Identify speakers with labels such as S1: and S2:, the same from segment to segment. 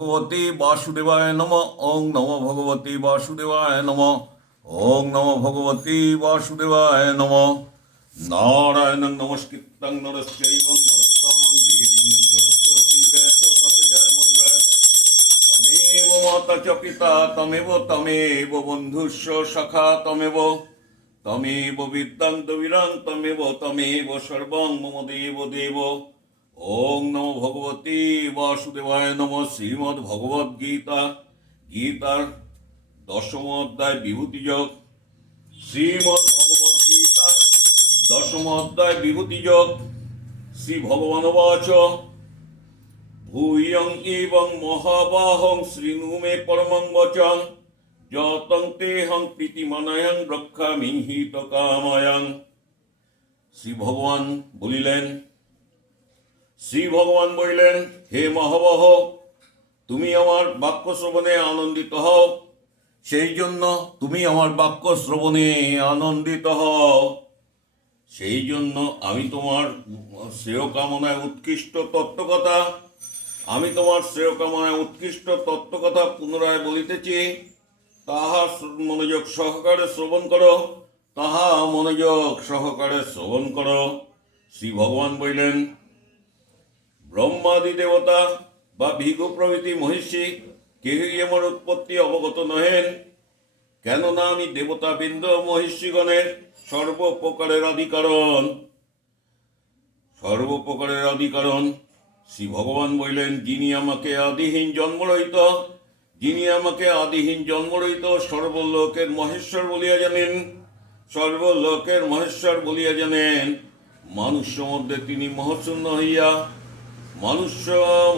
S1: ভগবতী বাসুদেবায় নম। ওং নম ভগবতী বাসুদেবায় নম। ওং নম ভগবতী বাসুদেবায় নম। নারায়ণং নমস্কৃত্যং নরস্যৈবং নরোত্তমং দেবীং সরস্বতী ব্যাস তত জয় মুদ্রায় তমেব মাতা চ পিতা তমেব তমেব বন্ধুস্য সখা তমেব। তমেব বিদ্যাং দবিরাং তমেব তমেব সর্বং মম দেব দেব। ওং নম ভগবতী বাসুদেবায় নম শ্রীমদ্ ভগবদ গীতা গীতার দশম অধ্যায় বিভূতিযোগ শ্রীমদ্ ভগবদ গীতা দশম অধ্যায় বিভূতিযোগ শ্রী ভগবান বাচ ভূয়ং এবং মহাবাহং শ্রীণু মে পরমং বচং, যতং তেহং প্রীতিমানায়ং রক্ষামি হিত কামায়ং। শ্রী ভগবান বলিলেন শ্রী ভগবান বলিলেন, হে মহাবহ, তুমি আমার বাক্য শ্রবণে আনন্দিত হও। সেই জন্য তুমি আমার বাক্য শ্রবণে আনন্দিত হও। সেই জন্য আমি তোমার শ্রেয় কামনায় উৎকৃষ্ট তত্ত্বকথা, আমি তোমার শ্রেয় কামনায় উৎকৃষ্ট তত্ত্বকথা পুনরায় বলিতেছি। তাহা মনোযোগ সহকারে শ্রবণ করো, তাহা মনোযোগ সহকারে শ্রবণ করো। শ্রী ভগবান বললেন ব্রহ্মাদি দেবতা বা ভিগু প্রভৃতি মহিষী কেহই আমার উৎপত্তি অবগত নহেন। কেননা আমি দেবতা বৃন্দ মহিষীগণের সর্বপ্রকারের অধিকারণ। সর্বপ্রকারের অধিকারণ? শ্রী ভগবান বললেন, যিনি আমাকে আদিহীন জন্মরহিত, যিনি আমাকে আদিহীন জন্মরহিত সর্বলোকের মহেশ্বর বলিয়া জানেন, সর্বলোকের মহেশ্বর বলিয়া জানেন মানুষ মধ্যে তিনি মহশূন্য হইয়া মনুষ্য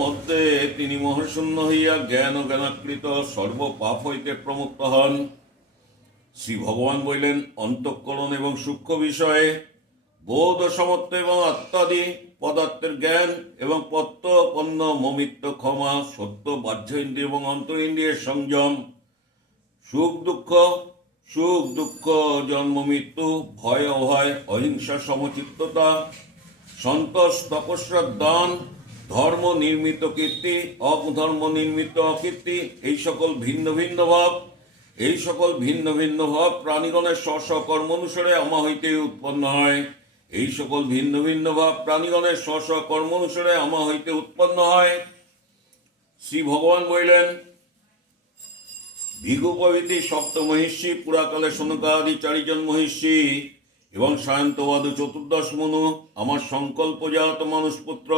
S1: মধ্যে তিনি মহাশূন্য হইয়া জ্ঞান ও জ্ঞানাকৃত সর্ব পাপ হইতে প্রমুক্ত হন। শ্রী ভগবান বললেন, অন্তঃকরণ এবং সূক্ষ্ম বিষয়ে বোধ, সমত্ব এবং আত্মাদি পদার্থের জ্ঞান এবং পত্ত, পণ্য মমিত্ব ক্ষমা, সত্য, বাহ্য ইন্দ্রিয় এবং অন্তর ইন্দ্রিয়ের সংযম। সুখ, দুঃখ সুখ, দুঃখ, জন্ম, মৃত্যু, ভয়, অভয়, অহিংসা, সমচিত্ততা, সন্তোষ তপস্যার দান ধর্ম নির্মিত কীর্তি, অধর্ম নির্মিত অকীর্তি এই সকল ভিন্ন ভিন্ন ভাব, এই সকল ভিন্ন ভিন্ন ভাব প্রাণীগণের স্ব স্ব কর্ম অনুসারে আমা হইতে উৎপন্ন হয়। এই সকল ভিন্ন ভিন্ন ভাব প্রাণীগণের স্ব স্ব কর্ম অনুসারে আমা হইতে উৎপন্ন হয়। শ্রী ভগবান বললেন প্রভৃতি সপ্ত মহিষী পুরাকালে সনকাদি চারিজন মহিষী এবং সায়ন্তবাদ চতুর্দশ মনু, আমার সংকল্পজাত মানুষপুত্র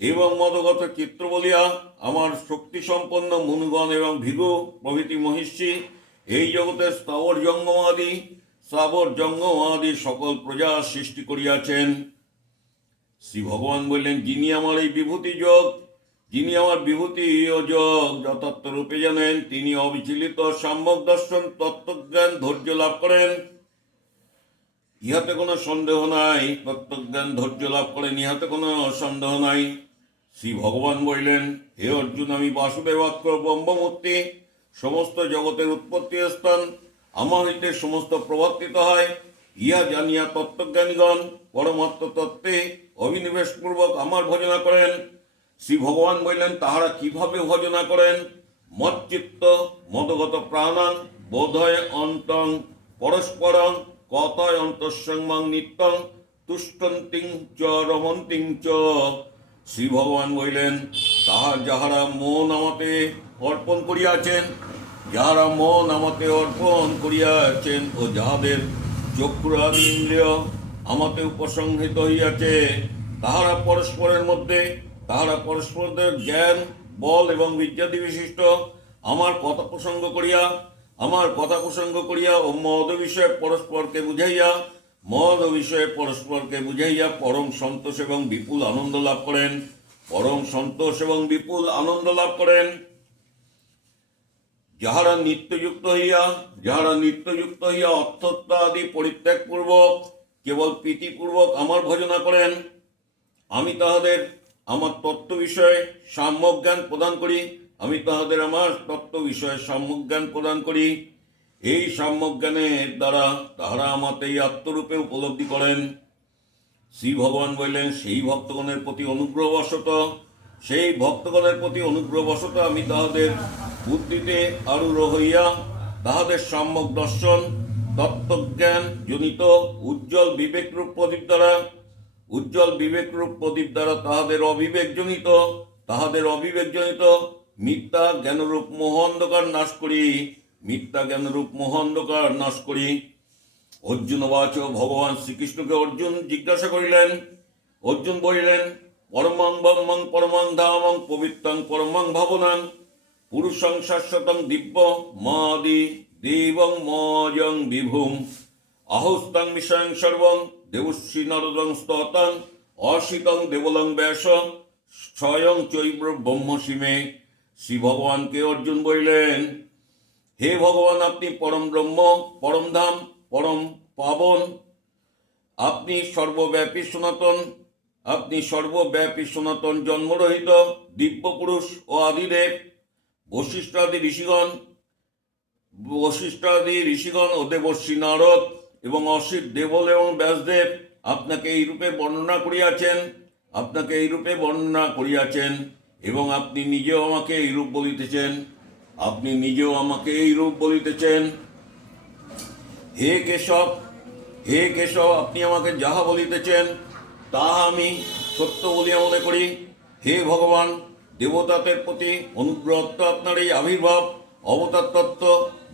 S1: এবং মদগত চিত্র বলিয়া আমার শক্তি সম্পন্ন মনুগণ এবং ভিগু প্রভৃতি মহিষী, এই জগতে স্থাবর জঙ্গম আদি স্থাবর জঙ্গম আদি সকল প্রজা সৃষ্টি করিয়াছেন। শ্রী ভগবান বললেন, যিনি আমার এই বিভূতি যোগ, যিনি আমার বিভূতি যোগ যথার্থ রূপে জানেন, তিনি অবিচলিত সাম্যক দর্শন, তত্ত্বজ্ঞান, ধৈর্য লাভ করেন। ইহাতে কোনো সন্দেহ নাই, তত্ত্বজ্ঞান, ধৈর্য লাভ করেন ইহাতে কোনো সন্দেহ নাই। শ্রী ভগবান বললেন, হে অর্জুন, আমি বাসুদেবাক্ষ ব্রহ্মমূর্তি। সমস্ত জগতের উৎপত্তি স্থান আমার হইতে সমস্ত প্রবর্তিত হয়। ইহা জানিয়া তত্ত্বজ্ঞানীগণ পরমাত্ম তত্ত্বে অভিনিবেশপূর্বক আমার ভজনা করেন। শ্রী ভগবান বললেন, তাহারা কীভাবে ভজনা করেন? মচ্চিত্ত মদগত প্রাণাং বোধয় অন্তং, পরস্পরং কথায় অন্তঃসংমাং নিত্যং, তুষ্টন্তিং চ, রমন্তিং চ। শ্রী ভগবান বললেন, তাহার যাহারা মন আমাতে অর্পণ করিয়াছেন, যাহারা মন আমাতে অর্পণ করিয়াছেন ও যাহাদের চক্ষুরাদি ইন্দ্রিয় আমাতে উপসংহিত হইয়াছে, তাহারা পরস্পরের মধ্যে, তাহারা পরস্পরদের জ্ঞান, বল এবং বিদ্যাদি বিশিষ্ট। আমার কথা প্রসঙ্গ করিয়া, আমার কথা প্রসঙ্গ করিয়া ও মদ বিষয়ে পরস্পরকে বুঝাইয়া মদ বিষয়ে পরস্পরকে বুঝাইয়া পরম সন্তোষ এবং বিপুল আনন্দ লাভ করেন। পরম সন্তোষ এবং বিপুল আনন্দ লাভ করেন। যাহারা নিত্যযুক্ত হইয়া, যাহারা নিত্যযুক্ত হইয়া অর্থত্ব আদি পরিত্যাগ পূর্বক, কেবল প্রীতিপূর্বক আমার ভজনা করেন। আমি তাহাদের আমার তত্ত্ব বিষয়ে সাম্যজ্ঞান প্রদান করি। আমি তাহাদের আমার তত্ত্ব বিষয়ে সাম্যক জ্ঞান প্রদান করি। এই সাম্যক জ্ঞানের দ্বারা তাহারা আমাতে এই আত্মরূপে উপলব্ধি করেন। শ্রী ভগবান বললেন, সেই ভক্তগণের প্রতি অনুগ্রহবশত, সেই ভক্তগণের প্রতি অনুগ্রহবশত আমি তাহাদের বুদ্ধিতে আরূঢ় হইয়া তাহাদের সম্যক দর্শন, তত্ত্বজ্ঞান জনিত উজ্জ্বল বিবেকরূপ প্রদীপ দ্বারা, উজ্জ্বল বিবেকরূপ প্রদীপ দ্বারা তাহাদের অবিবেকজনিত তাহাদের অবিবেকজনিত মিথ্যা জ্ঞানরূপ মোহ অন্ধকার নাশ করি। মিথ্যা জ্ঞানরূপ মোহ অন্ধকার নাশ করি। অর্জুন বাচ ভগবান শ্রীকৃষ্ণকে অর্জুন জিজ্ঞাসা করিলেন, অর্জুন বলিলেন, পরমাং ব্রহ্মং, পরমাং ধামং, পবিত্রং, পরমাং ভাবনাং, পুরুষং শাশ্বতং দিব্য মাদি দেবং মজং বিভুম, আহস্তাং বিষয়ং সর্বং, দেবশ্রী নরদং স্ততং অসিতং দেবলং ব্যাস, স্বয়ং চৈব্র ব্রহ্মসীমে। শ্রী ভগবানকে অর্জুন বলিলেন হে ভগবান, আপনি পরম ব্রহ্ম, পরম ধাম, পরম পাবন। আপনি সর্বব্যাপী সনাতন, আপনি সর্বব্যাপী সনাতন জন্মরহিত দিব্য পুরুষ ও আদিদেব বশিষ্ঠাদি ঋষিগণ বশিষ্ঠাদি ঋষিগণ ও দেবশ্রী নারদ এবং অসিত দেবল এবং ব্যাসদেব আপনাকে এই রূপে বর্ণনা করিয়াছেন, আপনাকে এই রূপে বর্ণনা করিয়াছেন এবং আপনি নিজেও আমাকে এই রূপ বলিতেছেন। আপনি নিজেও আমাকে এই রূপ বলিতেছেন। হে কেশব হে কেশব, আপনি আমাকে যাহা বলিতেছেন, তাহা আমি সত্য বলিয়া মনে করি। হে ভগবান, দেবতাদের প্রতি অনুগ্রহ আপনার এই আবির্ভাব অবতার তত্ত্ব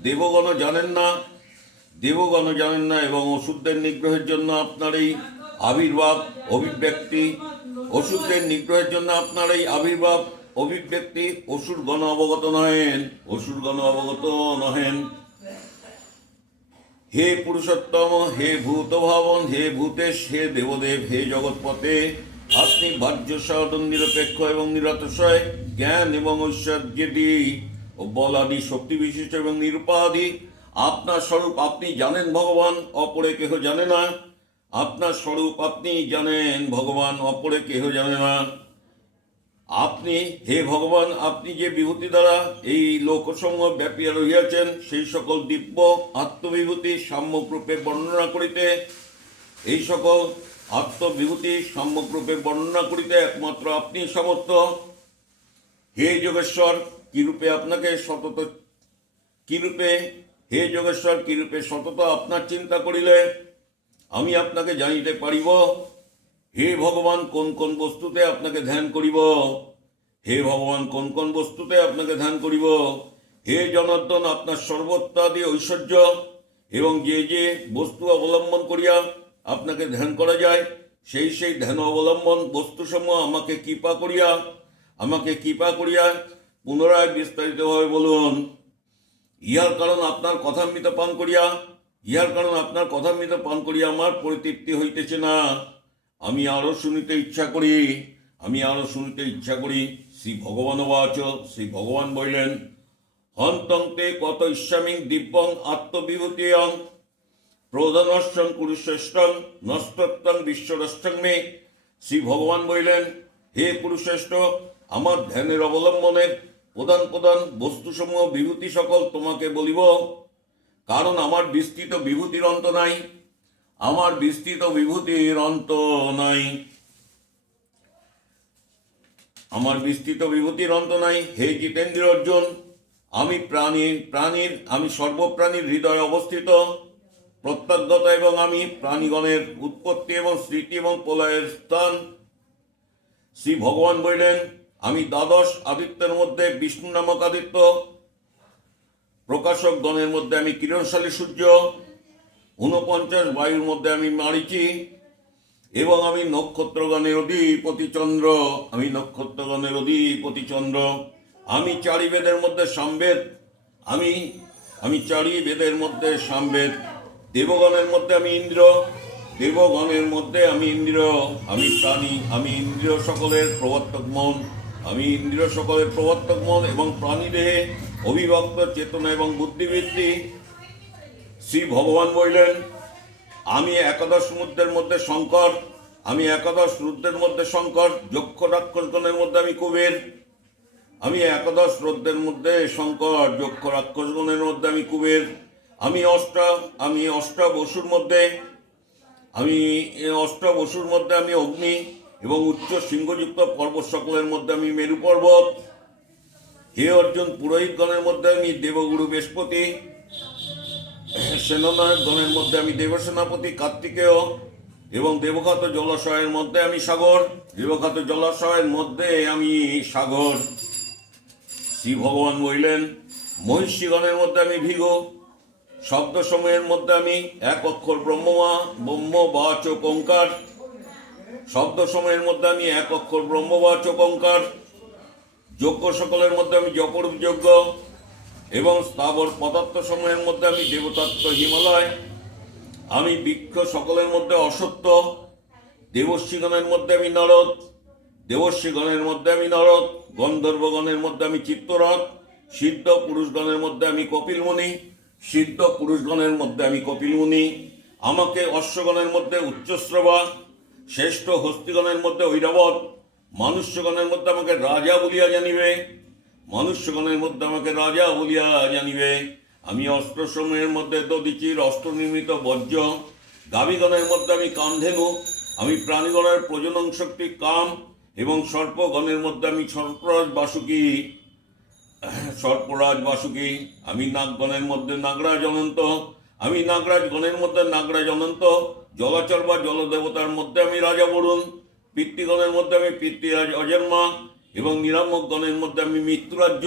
S1: দেবগণ জানেন না। দেবগণ জানেন না এবং ওষুধদের নিগ্রহের জন্য আপনার এই আবির্ভাব, অভিব্যক্তি ওষুধদের নিগ্রহের জন্য আপনার এই আবির্ভাব অভিব্যক্তি অসুরগণ অবগত নহেন অসুরগণ অবগত নহেন। হে পুরুষোত্তম, হে ভূত ভাবন হে ভূতেশ, হে দেবদেব, হে জগৎপতে আপনি সাধন নিরপেক্ষ এবং নিরতশয়, জ্ঞান এবং ঐশ্বর্যদি বলাদি, শক্তি বিশিষ্ট এবং নিরুপাদি আপনার স্বরূপ আপনি জানেন ভগবান, অপরে কেহ জানে না। আপনার স্বরূপ আপনি জানেন ভগবান, অপরে কেহ জানে না। আপনি, হে ভগবান, আপনি যে বিভূতি দ্বারা এই লোকসমূহ ব্যাপিয়া রহিয়াছেন, সেই সকল দিব্য আত্মবিভূতি সাম্যকরূপে বর্ণনা করিতে, এই সকল আত্মবিভূতি সাম্যকরূপে বর্ণনা করিতে একমাত্র আপনি সমর্থ। হে যোগেশ্বর, কিরূপে আপনাকে সতত, কিরূপে, হে যোগেশ্বর, কিরূপে সতত আপনার চিন্তা করিলে, আমি আপনাকে জানিতে পারিব। হে ভগবান, কোন কোন বস্তুতে আপনাকে ধ্যান করিব? হে ভগবান, কোন কোন বস্তুতে আপনাকে ধ্যান করিব? হে জনার্দন, আপনার সর্বত্যাদি ঐশ্বর্য এবং যে যে বস্তু অবলম্বন করিয়া আপনাকে ধ্যান করা যায়, সেই সেই ধ্যান অবলম্বন বস্তুসমূহ আমাকে কৃপা করিয়া, আমাকে কৃপা করিয়া পুনরায় বিস্তারিতভাবে বলুন। ইহার কারণ আপনার কথামৃত পান করিয়া, ইহার কারণ আপনার কথামৃত পান করিয়া আমার পরিতৃপ্তি হইতেছে না। আমি আরও শুনিতে ইচ্ছা করি, আমি আরও শুনিতে ইচ্ছা করি, শ্রী ভগবান বাচ শ্রী ভগবান বললেন হন্তং তে কত ইস্বামিং দিব্যং আত্মবিভূতিয়ং প্রধানষ্টং কুরুশ্রেষ্ঠং নষ্টত্বং বিশ্বরষ্টং মে। শ্রী ভগবান বললেন, হে কুরুশ্রেষ্ঠ, আমার ধ্যানের অবলম্বনের প্রধান প্রধান বস্তুসমূহ বিভূতি সকল তোমাকে বলিব, কারণ আমার বিস্তৃত বিভূতির অন্ত নাই। আমার বিস্তৃত বিভূতির অন্ত নাই। আমার বিস্তৃত বিভূতির অন্ত নাই। হে জিতেন্দ্র অর্জুন, আমি প্রাণী, প্রাণীর, আমি সর্বপ্রাণীর হৃদয়ে অবস্থিত। প্রত্যজ্ঞতা এবং আমি প্রাণীগণের উৎপত্তি এবং স্মৃতি এবং প্রলয়ের স্থান। শ্রী ভগবান বললেন, আমি দ্বাদশ আদিত্যের মধ্যে বিষ্ণু নামক আদিত্য। প্রকাশক গণের মধ্যে আমি কিরণশালী সূর্য। ঊনপঞ্চাশ বায়ুর মধ্যে আমি মারিচি এবং আমি নক্ষত্রগণের অধিপতি চন্দ্র, আমি নক্ষত্রগণের অধিপতি চন্দ্র। আমি চারি বেদের মধ্যে সামবেদ, আমি আমি চারি বেদের মধ্যে সামবেদ। দেবগণের মধ্যে আমি ইন্দ্র, দেবগণের মধ্যে আমি ইন্দ্র, আমি প্রাণী, আমি ইন্দ্র সকলের প্রবর্তক মন, আমি ইন্দ্র সকলের প্রবর্তক মন এবং প্রাণী দেহে অবিভক্ত চেতনা এবং বুদ্ধিবৃত্তি। শ্রী ভগবান বললেন, আমি একাদশ সমুদ্রের মধ্যে শঙ্কর, আমি একাদশ রুদ্রের মধ্যে শঙ্কর, যক্ষ রাক্ষসগণের মধ্যে আমি কুবের, আমি একাদশ রুদ্রের মধ্যে শঙ্কর, যক্ষ রাক্ষসগণের মধ্যে আমি কুবের, আমি অষ্ট আমি অষ্ট বসুর মধ্যে, আমি অষ্ট বসুর মধ্যে আমি অগ্নি এবং উচ্চ সিংহযুক্ত পর্বত সকলের মধ্যে আমি মেরু পর্বত, হে অর্জুন পুরোহিতগণের মধ্যে আমি দেবগুরু বৃহস্পতি সেনানায়কগণের মধ্যে আমি দেবসেনাপতি, কার্তিকেয় এবং দেবখাত জলাশয়ের মধ্যে আমি সাগর। দেবখাত জলাশয়ের মধ্যে আমি সাগর। শ্রী ভগবান বললেন, মহিষীগণের মধ্যে আমি ভিগো। শব্দ সময়ের মধ্যে আমি এক অক্ষর ব্রহ্মমা, ব্রহ্ম বাচক ওঙ্কার শব্দ সময়ের মধ্যে আমি এক অক্ষর ব্রহ্মবাচক ওঙ্কার যজ্ঞ সকলের মধ্যে আমি জপরূপ যজ্ঞ। এবং স্থাবর পদার্থ সময়ের মধ্যে আমি দেবতত্ত্ব হিমালয়, আমি বৃক্ষ সকলের মধ্যে অসত্য, দেবশ্রীগণের মধ্যে আমি নরদ দেবশ্রীগণের মধ্যে আমি নরদ গন্ধর্বগণের মধ্যে আমি চিত্তরথ সিদ্ধ পুরুষগণের মধ্যে আমি কপিলমুনি, সিদ্ধ পুরুষগণের মধ্যে আমি কপিলমুনি, আমাকে অশ্বগণের মধ্যে উচ্চশ্রবা শ্রেষ্ঠ হস্তিগণের মধ্যে ঐরাবত মানুষ্যগণের মধ্যে আমাকে রাজা বলিয়া জানিবে মনুষ্যগণের মধ্যে আমাকে রাজা বলিয়া জানিবে, আমি অস্ত্র সময়ের মধ্যে দদিচির অস্ত্র নির্মিত বজ্র গাভীগণের মধ্যে আমি কান্ধেনু আমি প্রাণীগণের প্রজনন শক্তি কাম, এবং সর্পগণের মধ্যে আমি সর্পরাজ বাসুকি সর্পরাজ বাসুকি, আমি নাগগণের মধ্যে নাগরাজ অনন্ত, আমি নাগরাজ গণের মধ্যে নাগরাজ অনন্ত, জলাচর বা জলদেবতার মধ্যে আমি রাজা বরুণ, পিতৃগণের মধ্যে আমি পিতৃরাজ অজন্মা এবং নিরামক গণের মধ্যে আমি মৃত্যুরাজ্য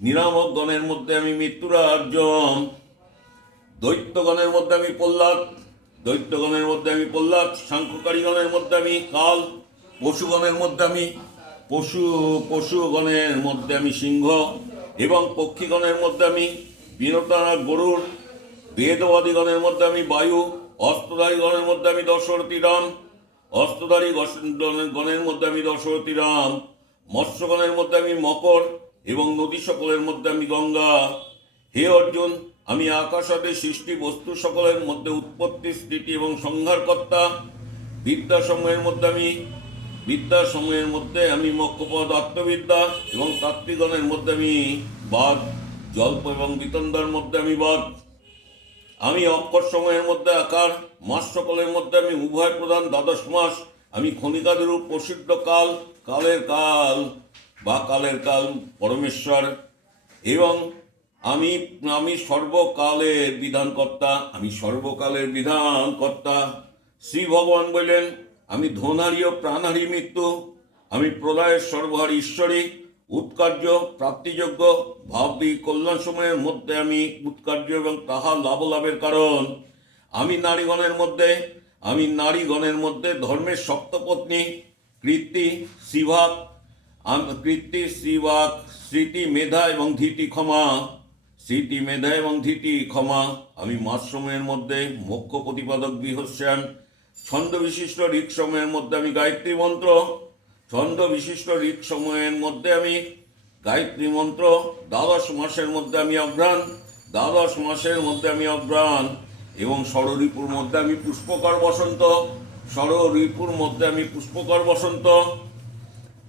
S1: নিরামক গণের মধ্যে আমি মৃত্যুরাজ্য দৈত্যগণের মধ্যে আমি প্রহ্লাদ দৈত্যগণের মধ্যে আমি প্রহ্লাদ সাংখ্যকারীগণের মধ্যে আমি কাল পশুগণের মধ্যে আমি পশু পশুগণের মধ্যে আমি সিংহ এবং পক্ষীগণের মধ্যে আমি বিনতারা গরুর বেদবাদীগণের মধ্যে আমি বায়ু অস্ত্রধারীগণের মধ্যে আমি দশরথী রাম অস্ত্রধারী গণ- গণের মধ্যে আমি দশরথী রাম মৎস্যগণের মধ্যে আমি মকর এবং নদী সকলের মধ্যে আমি গঙ্গা। হে অর্জুন, আমি আকাশাতে সৃষ্টি বস্তু সকলের মধ্যে উৎপত্তি, স্থিতি এবং সংহারকর্তা বিদ্যা সময়ের মধ্যে আমি, বিদ্যা সময়ের মধ্যে আমি মক্ষপদ আত্মবিদ্যা এবং তাত্ত্বিকগণের মধ্যে আমি বাদ জল্প এবং বিতন্দার মধ্যে আমি বাদ আমি অক্ষর সময়ের মধ্যে আকার মাস সকলের মধ্যে আমি উভয় প্রধান দ্বাদশ মাস। আমি ক্ষণিকাদের প্রসিদ্ধ কাল, কালের কাল, বা কালের কাল পরমেশ্বর। এবং আমি আমি সর্বকালের বিধানকর্তা, আমি সর্বকালের বিধানকর্তা। শ্রী ভগবান বললেন, আমি ধনারী ও প্রাণহারী মৃত্যু, আমি প্রলয়ের সর্বহারী ঈশ্বরী। উৎকার্য প্রাপ্তিযোগ্য, ভাবি কল্যাণ সময়ের মধ্যে আমি উৎকার্য এবং তাহা লাভ লাভের কারণ। আমি নারীগণের মধ্যে, আমি নারীগণের মধ্যে ধর্মের সপ্তপত্নী কৃত্তি শিভাগ কৃত্তি শিবাক, স্মৃতি, মেধা এবং ধীতি ক্ষমা। স্মৃতি, মেধা এবং ধীতি ক্ষমা। আমি মাস সময়ের মধ্যে মোক্ষ প্রতিপাদক বৃহস্যান ছন্দ বিশিষ্ট ঋক সময়ের মধ্যে আমি গায়ত্রী মন্ত্র। ছন্দ বিশিষ্ট ঋক সময়ের মধ্যে আমি গায়ত্রী মন্ত্র, দ্বাদশ মাসের মধ্যে আমি অঘ্রাণ, দ্বাদশ মাসের মধ্যে আমি অঘ্রাণ, এবং ষড়রিপুর মধ্যে আমি পুষ্পকর বসন্ত ষড়রিপুর মধ্যে আমি পুষ্পকর বসন্ত।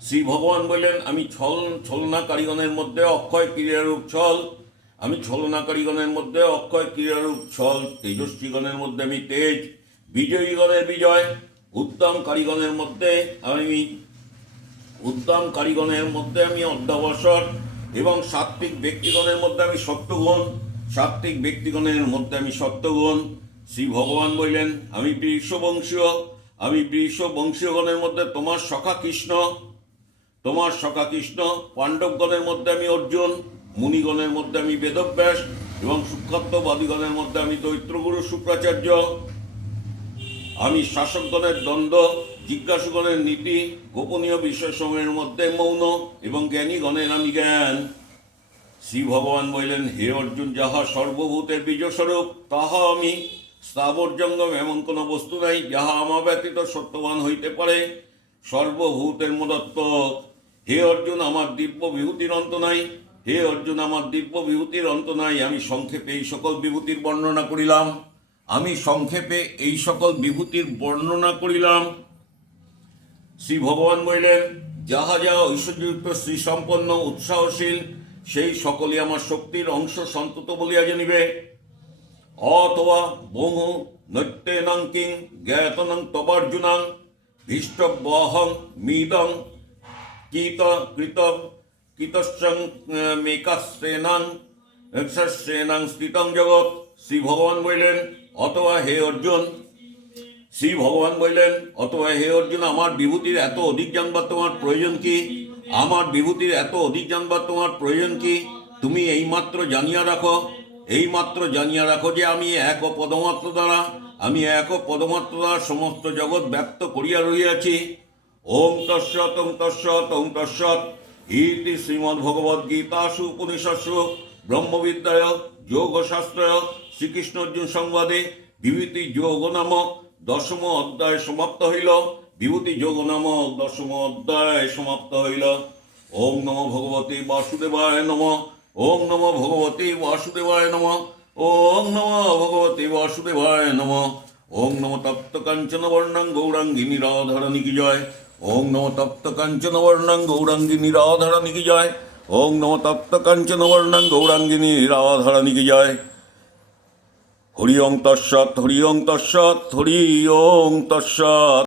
S1: শ্রী ভগবান বললেন, আমি ছল ছলনা কারিগণের মধ্যে অক্ষয় ক্রিয়ারূপ ছল, আমি ছলনাকারীগণের মধ্যে অক্ষয় ক্রিয়ারূপ ছল, তেজস্বীগণের মধ্যে আমি তেজ, বিজয়ীগণের বিজয় উত্তম কারিগণের মধ্যে আমি উত্তম কারিগণের মধ্যে আমি অধ্যাবসর এবং সাত্বিক ব্যক্তিগণের মধ্যে আমি সত্যগুণ সাত্বিক ব্যক্তিগণের মধ্যে আমি সত্যগুণ। শ্রী ভগবান বললেন, আমি বংশীয় আমি বংশীয়গণের মধ্যে তোমার সখা কৃষ্ণ, তোমার সখা কৃষ্ণ, পাণ্ডবগণের মধ্যে আমি অর্জুন, মুনিগণের মধ্যে আমি বেদব্যাস এবং সুখাত্মবাদীগণের মধ্যে আমি দৈত্রগুরু শুক্রাচার্য আমি শাসকগণের দ্বন্দ্ব জিজ্ঞাসুগণের নীতি, গোপনীয় বিষয়সমূহের মধ্যে মৌন এবং জ্ঞানীগণের আমি জ্ঞান। শ্রী ভগবান বললেন, হে অর্জুন, যাহা সর্বভূতের বীজস্বরূপ, তাহা আমি। স্থাবর জঙ্গম এমন কোনো বস্তু নাই, যাহা আমা ব্যতীত সত্যবান হইতে পারে। সর্বভূতের মদত্ত। হে অর্জুন, আমার দিব্য বিভূতির অন্ত নাই। হে অর্জুন, আমার দিব্য বিভূতির অন্ত নাই। আমি সংক্ষেপে এই সকল বিভূতির বর্ণনা করিলাম। আমি সংক্ষেপে এই সকল বিভূতির বর্ণনা করিলাম। শ্রী ভগবান বললেন, যাহা যাহা ঐশ্বর্যযুক্ত শ্রী সম্পন্ন উৎসাহশীল, সেই সকলে আমার শক্তির অংশ সন্তত বলিয়া জানিবে। অথবা বহু নৈত্যেনাং কিং জ্ঞাতনং তবার্জুনাং ভীষ্টবহং মিদং কীত কৃত কীতশ্চং মেকাশ্রেনাং শ্রেনাং স্থিতং জগৎ। শ্রী ভগবান বললেন অথবা হে অর্জুন, শ্রী ভগবান বললেন অথবা হে অর্জুন, আমার বিভূতির এত অধিক জানবার তোমার প্রয়োজন কি? আমার বিভূতির এত অধিক জানবার তোমার প্রয়োজন কি? তুমি এইমাত্র জানিয়া রাখো, এইমাত্র জানিয়া রাখো যে আমি এক পদমাত্র দ্বারা, আমি এক পদমাত্র দ্বারা সমস্ত জগৎ ব্যক্ত করিয়া রহিয়াছি। ওম তস্যৎ ওম তস্যৎ ওম তস্যৎ ইতি শ্রীমদ্ ভগবদ গীতাসু উপনিষৎসু ব্রহ্মবিদ্যায় যোগশাস্ত্র শ্রীকৃষ্ণ অর্জুন সংবাদে বিভূতি যোগ নামক দশম অধ্যায় সমাপ্ত হইল। বিভূতি যোগ নামক দশম অধ্যায় সমাপ্ত হইল। ওম নম ভগবতী বাসুদেবায় নম। ওম নম ভগবতী বাসুদেবায় নম। ওম নম ভগবতী বাসুদেবায় নম। ওম নম তপ্ত কাঞ্চন বর্ণং গৌরাঙ্গিনী রাধারণী কি জয়। ওম নম তপ্ত কাঞ্চন বর্ণং গৌরাঙ্গিনী রাধারণী কি জয়। ওম নম তপ্ত কাঞ্চন বর্ণাং গৌরাঙ্গিনী রাধারানীকে জয়। হরি ওং তৎসৎ, হরি ওং তৎসৎ, হরি ওং তৎসৎ।